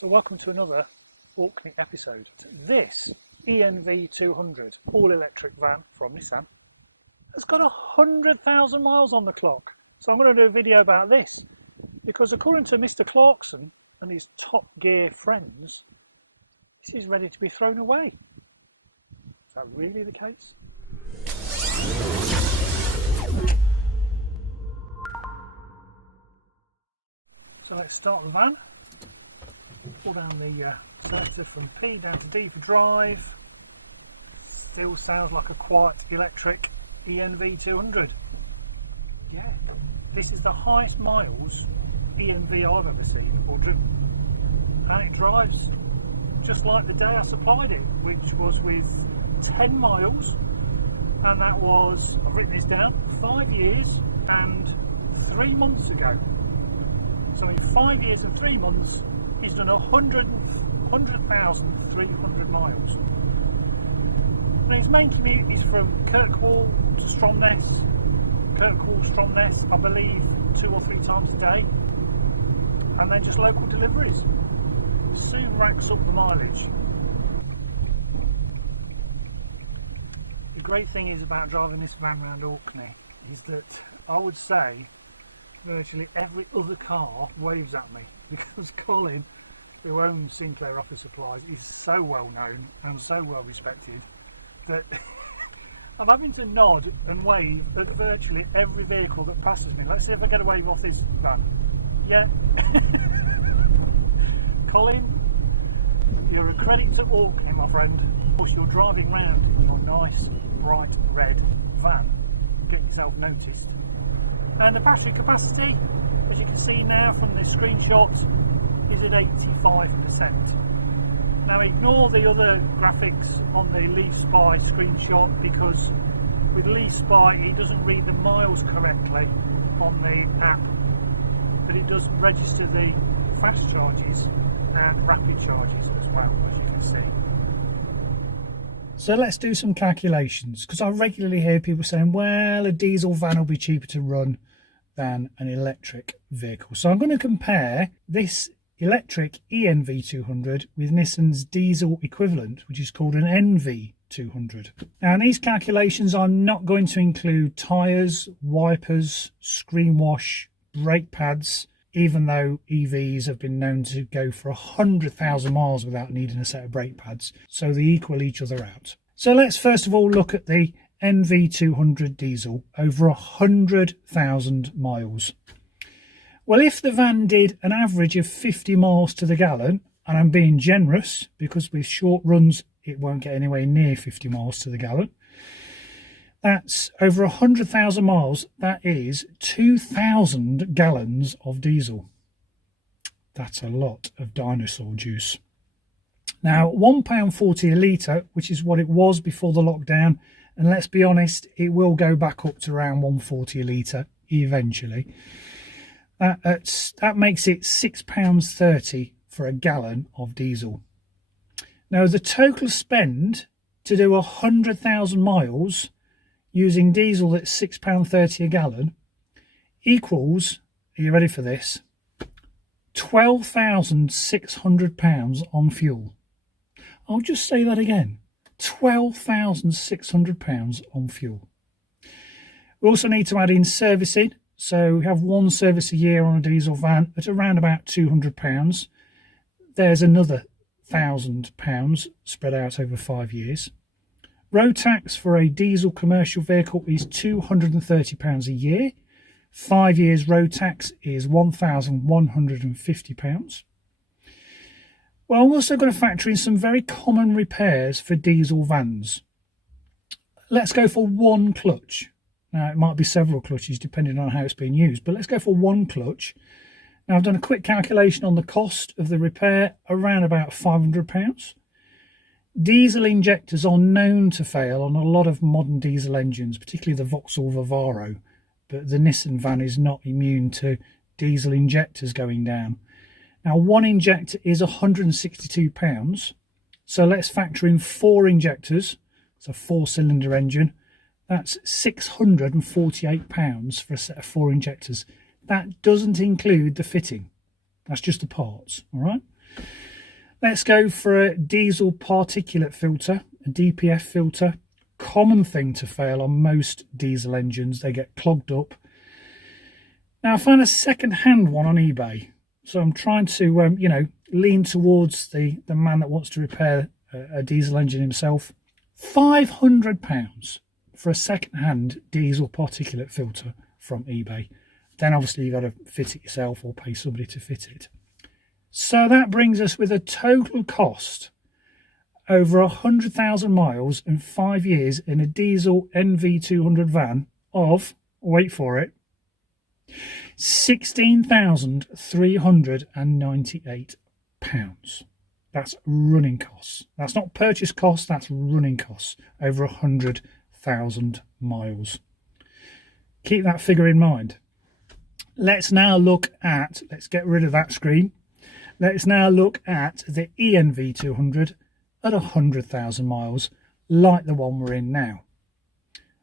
So welcome to another Orkney episode. This eNV200 all-electric van from Nissan has got 100,000 miles on the clock. So I'm going to do a video about this because according to Mr. Clarkson and his Top Gear friends, this is ready to be thrown away. Is that really the case? So let's start the van. Pull down the selector from P down to D for drive. Still sounds like a quiet electric eNV200. Yeah, this is the highest miles eNV I've ever seen or driven, and it drives just like the day I supplied it, which was with 10 miles, and that was, I've written this down, 5 years and 3 months ago. So in 5 years and 3 months he's done 100,300 miles. Now his main commute is from Kirkwall to Stromness, I believe 2 or 3 times a day, and then just local deliveries. Soon racks up the mileage. The great thing is about driving this van around Orkney is that I would say virtually every other car waves at me, because Colin, who owns Sinclair Office Supplies, is so well known and so well respected that I'm having to nod and wave at virtually every vehicle that passes me. Let's see if I get a wave off this van. Yeah. Colin, you're a credit to Orkney, my friend. Of course, you're driving round in a nice bright red van, get yourself noticed. And the battery capacity, as you can see now from the screenshot, is at 85%. Now ignore the other graphics on the Leaf Spy screenshot, because with Leaf Spy it doesn't read the miles correctly on the app, but it does register the fast charges and rapid charges as well, as you can see. So let's do some calculations, because I regularly hear people saying, well, a diesel van will be cheaper to run than an electric vehicle. So I'm going to compare this electric eNV200 with Nissan's diesel equivalent, which is called an NV200. Now in these calculations I'm not going to include tyres, wipers, screen wash, brake pads, even though EVs have been known to go for 100,000 miles without needing a set of brake pads, so they equal each other out. So let's first of all look at the NV200 diesel over 100,000 miles. Well, if the van did an average of 50 miles to the gallon, and I'm being generous because with short runs it won't get anywhere near 50 miles to the gallon, that's over 100,000 miles, that is 2,000 gallons of diesel. That's a lot of dinosaur juice. Now £1.40 a litre, which is what it was before the lockdown, and let's be honest, it will go back up to around £1.40 a litre eventually. That makes it £6.30 for a gallon of diesel. Now the total spend to do 100,000 miles using diesel that's £6.30 a gallon equals, are you ready for this, £12,600 on fuel. I'll just say that again, £12,600 on fuel. We also need to add in servicing. So we have one service a year on a diesel van at around about £200. There's another £1,000 spread out over 5 years. Road tax for a diesel commercial vehicle is £230 a year. 5 years road tax is £1,150. Well, I'm also going to factor in some very common repairs for diesel vans. Let's go for one clutch. Now, it might be several clutches depending on how it's being used, but let's go for one clutch. Now, I've done a quick calculation on the cost of the repair, around about £500. Diesel injectors are known to fail on a lot of modern diesel engines, particularly the Vauxhall Vivaro, but the Nissan van is not immune to diesel injectors going down. Now, one injector is £162, so let's factor in 4 injectors. It's a 4-cylinder engine. That's £648 for a set of 4 injectors. That doesn't include the fitting. That's just the parts, all right? Let's go for a diesel particulate filter, a DPF filter. Common thing to fail on most diesel engines. They get clogged up. Now I found a second-hand one on eBay, so I'm trying to you know, lean towards the man that wants to repair a diesel engine himself. £500 for a second-hand diesel particulate filter from eBay. Then obviously you've got to fit it yourself or pay somebody to fit it. So that brings us with a total cost over 100,000 miles and 5 years in a Diesel NV200 van of, wait for it, £16,398. That's running costs. That's not purchase costs, that's running costs over 100,000 miles. Keep that figure in mind. Let's now look at, let's get rid of that screen. Let's now look at the eNV200 at 100,000 miles, like the one we're in now.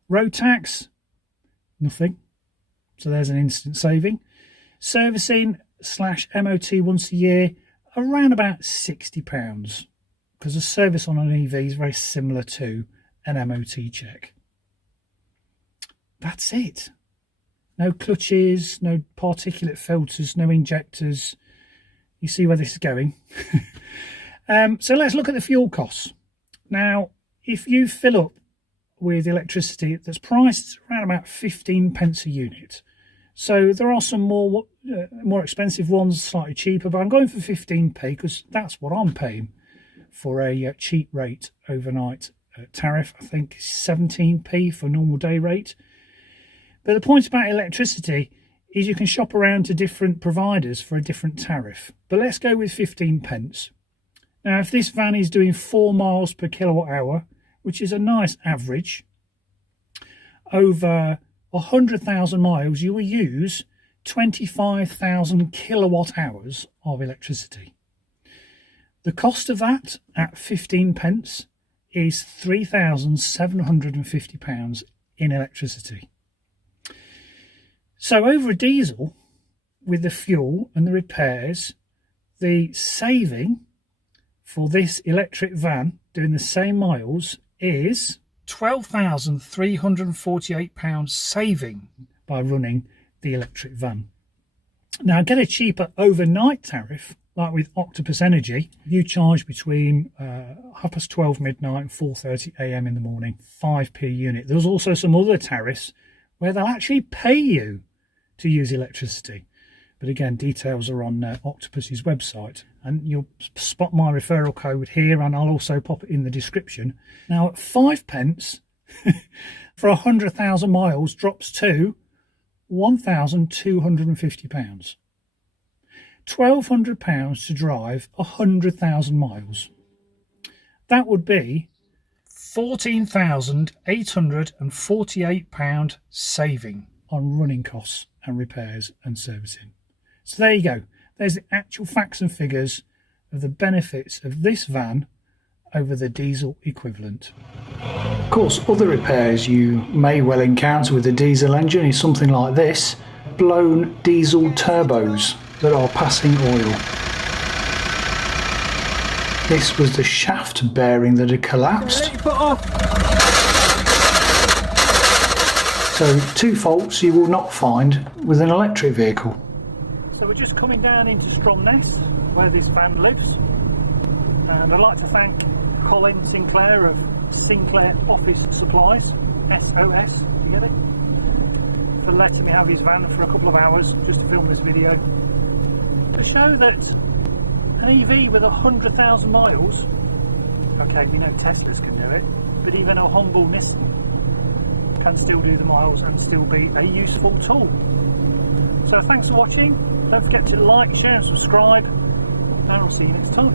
Road tax, nothing. So there's an instant saving. Servicing / MOT once a year, around about £60, because a service on an EV is very similar to an MOT check. That's it. No clutches, no particulate filters, no injectors. You see where this is going. So let's look at the fuel costs. Now, if you fill up with electricity that's priced around about 15 pence a unit. So there are some more expensive ones, slightly cheaper, but I'm going for 15p because that's what I'm paying for a cheap rate overnight tariff. I think 17p for normal day rate. But the point about electricity is you can shop around to different providers for a different tariff. But let's go with 15 pence. Now, if this van is doing 4 miles per kilowatt hour, which is a nice average, over 100,000 miles, you will use 25,000 kilowatt hours of electricity. The cost of that at 15 pence is £3,750 in electricity. So over a diesel, with the fuel and the repairs, the saving for this electric van doing the same miles is £12,348 saving by running the electric van. Now, get a cheaper overnight tariff, like with Octopus Energy. You charge between 12:30 midnight and 4:30 AM in the morning, 5p a unit. There's also some other tariffs where they'll actually pay you to use electricity. But again, details are on Octopus's website, and you'll spot my referral code here, and I'll also pop it in the description. Now, at 5 pence for 100,000 miles drops to £1,250. £1,200 to drive 100,000 miles. That would be £14,848 saving on running costs and repairs and servicing. So there you go. There's the actual facts and figures of the benefits of this van over the diesel equivalent. Of course, other repairs you may well encounter with a diesel engine is something like this: blown diesel turbos that are passing oil. This was the shaft bearing that had collapsed. So 2 faults you will not find with an electric vehicle. So we're just coming down into Stromness, where this van lives, and I'd like to thank Colin Sinclair of Sinclair Office Supplies, SOS, did you get it? For letting me have his van for a couple of hours just to film this video, to show that an EV with 100,000 miles, okay, we know Teslas can do it, but even a humble Nissan can still do the miles and still be a useful tool. So thanks for watching. Don't forget to like, share and subscribe, and I'll see you next time.